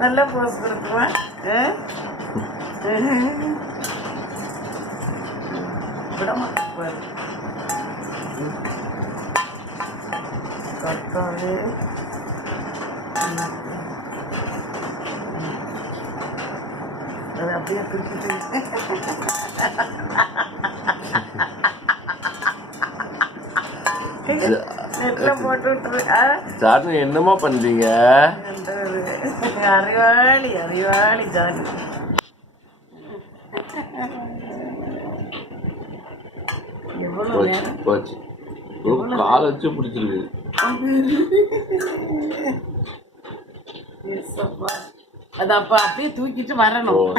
நல்ல போஸ் கொடுக்குவேன். விடமா தக்காளி அதை அப்படியே திருப்பிட்டு நெட்ல போட்டு விட்டுரு. ஜானு என்னமா பண்றீங்க? அறிவாளி அறிவாளி ஜானு. போச்சு கால வச்சு பிடிச்சிருக்கு. அது அப்ப அப்படியே தூக்கிட்டு வரணும்.